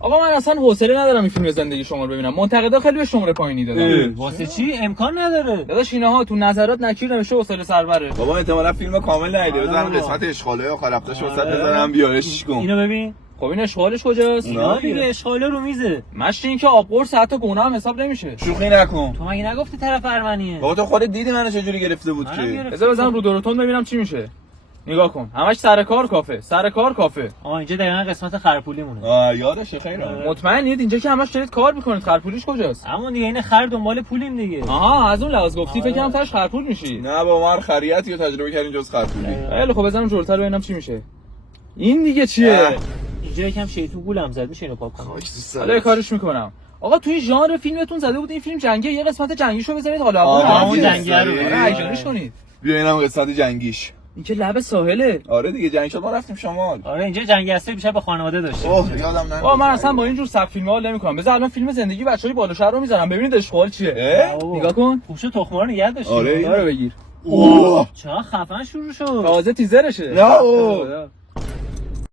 آقا من اصلا حوصله ندارم این فیلم زندگی شما رو ببینم. منتقدا خیلی به شماره پایینی دادن. واسه چی؟ امکان نداره. داداش اینها تو نظرات نکیر نمیشه حوصله سربره. بابا احتمالاً فیلم کامل ندیده. بذارم قسمت اشغاله آخر هفتهش وسط بذارم بیارش کن. اینو ببین. خب این اشغالش کجاست؟ اینا دیگه اشغاله رو میزه. مشتی این که آب قرص حتی گناه هم حساب نمیشه. شوخی نکن. تو مگه نگفتی طرف ارمنیه؟ بابا تو خودت دیدی منو چجوری گرفته بود که. بذار بزنم رو دورتون ببینم چی میشه. نگاه کن همش سر کار کافه. آها اینجا دقیقاً قسمت خرپولیمونه. یادشه خیلی. مطمئنید اینجا که همش دارید کار میکنید؟ خرپولیش کجاست؟ همون دیگه این خر دنبال پولیم دیگه. آها از اون لحاظ گفتی فکر کنم تاش خرپول میشی. نه بابا من خریت یا تجربه کردین جز خرپولی. خیلی خب بزنم جلوتر ببینم چی میشه. این دیگه چیه؟ اینجا یکم شیطون گولم زد میشه اینو پاک کنم. حالا کارش میکنم. آقا توی ژانر فیلمتون زده بود این فیلم جنگیه، یه قسمت جنگیشو بذارید حالا همون جنگی رو هیجانیش کنید. بیا اینم قسمت جنگیش. این که لب ساحله. آره دیگه جنگ شد ما رفتیم شمال. آره اینجا جنگی اصلی بیشتر با خانواده داشته. اوه یادم نمیاد. من اصلا با این جور سب فیلم‌ها حال نمی‌کنم. بذار الان فیلم زندگی بچه‌های بالا شهر رو میذارم ببینید اشغال چیه. نگاه کن. خوشو تخم‌ها رو نگه داشتی. آره داره بگیر. چقدر خفن شروع شد. تازه تیزرشه. نه